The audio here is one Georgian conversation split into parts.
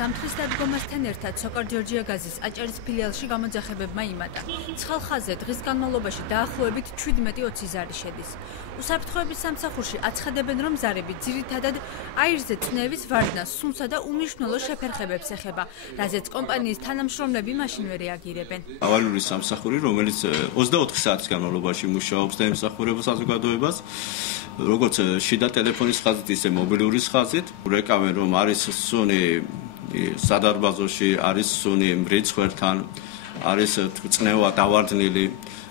სამთრის დადგომასთან ერთად სოკარ ჯორჯიაგაზის აჭარის ფილიალში გამოძახებებმა იმატა. ცხელ ხაზზე დღის განმავლობაში დაახლოებით 17-20 ზარი შედის. უსაფრთხოების სამსახურში აცხადებენ, რომ ზარები ძირითადად აირზე წნევის ვარდნას, სუნსა და უმნიშვნელო შეფერხებებს ეხება, რაზეც კომპანიის თანამშრომლები მაშინვე რეაგირებენ. ავალიური სამსახური, რომელიც 24 საათის განმავლობაში მუშაობს და ემსახურება საზოგადოებას, როგორც შიდა ტელეფონის ხაზით, ისე მობილური ხაზით, რეკავენ, რომ არის სუნი სადარბაზოში, არის სუნი მრიცხვერთან, არის წნევა დავარდნილი,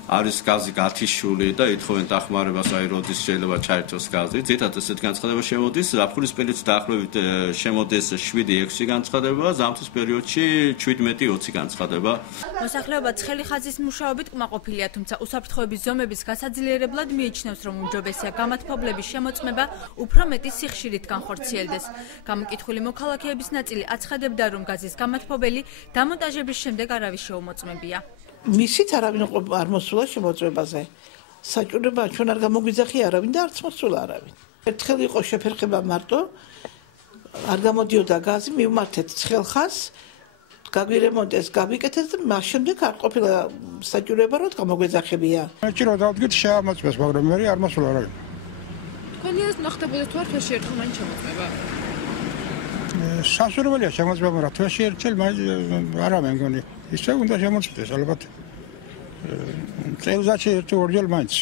არის გაზი გათიშული და ითხოვენ დახმარებას, აი როდის შეიძლება ჩაერთოს გაზი. ზედათ ესეთ განცხადება შემოდის, აპრილის დაახლოებით შემოდის 7-6 განცხადება, ზამთრის პერიოდში 17-20 განცხადება. მოსახლეობა ცხელი ხაზის მუშაობით კმაყოფილია, თუმცა უსაფრთხოების ზომების გასაძლიერებლად მიიჩნევს, რომ უმჯობესია გამათბობლების შემოწმება უფრო მეტი სიხშირით განხორციელდეს. გამოკითხული მოქალაქეების ნაწილი აცხადებდა, რომ გაზის გამათბობელი დამონტაჟების შემდეგ არავის შეუმოწმებია. მისით არავინ არ მოსულა შემოწმებაზე. საჭიროება ჩვენ არ გამოგვიძახია არავინ და არც მოსულა არავინ. ერთხელ იყო შეფერხება მარტო, არ გამოდიოდა გაზი, მივმართეთ ცხელ ხაზს, გაგვირემონტეს, გავიკეთეს და მას შემდეგ არ ყოფილა საჭიროება, რომ გამოგვეძახებია. საჭირო დავდგეთ შეამოწმეს, მაგრამ მე არ მოსულა არავინ. თქვენი ეს ნახდებოდა თუ არ თვეში ერთხელ მაინც შემოწმება? სასურველია შემოწმება, მაგრამ თვეში ერთხელ არა მე მგონი. ისე უნდა შემოწმდეს ალბათ. წელიწადში ერთ-ორჯერ მაინც.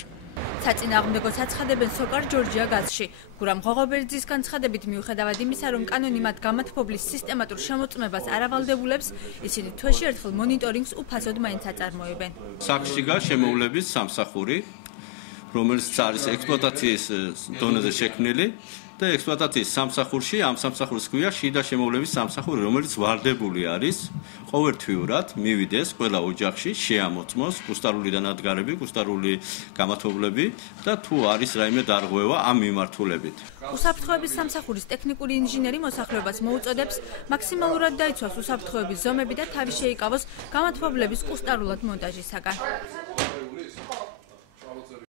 საწინააღმდეგო აცხადებენ სოკარ ჯორჯიაგაზში. გურამ ღოღობერძის განცხადებით, მიუხედავად იმისა, რომ კანონი მათ გამათბობლის სისტემატურ შემოწმებას არ ავალდებულებს, ისინი თვეში ერთხელ მონიტორინგს უფასოდ მაინც აწარმოებენ. სახლშიგა შემოვლების სამსახური, რომელიც არის ექსპლუატაციის დონეზე შექმნილი და ექსპლუატაციის სამსახურში ამ სამსახურს ქვია შიდა შემოვლების სამსახური, რომელიც ვარდებული არის ყოველთვიურად მივიდეს ყველა ოჯახში, შეამოწმოს კუსტარული დანადგარები, კუსტარული გამათბობლები და თუ არის რაიმე დარღვევა ამ მიმართულებით. უსაფრთხოების სამსახურის ტექნიკური ინჟინერი მოსახლეობას მოუწოდებს მაქსიმალურად დაიცვას უსაფრთხოების ზომები და თავი შეიკავოს გამათბობლების კუსტარულად მონტაჟისაგან.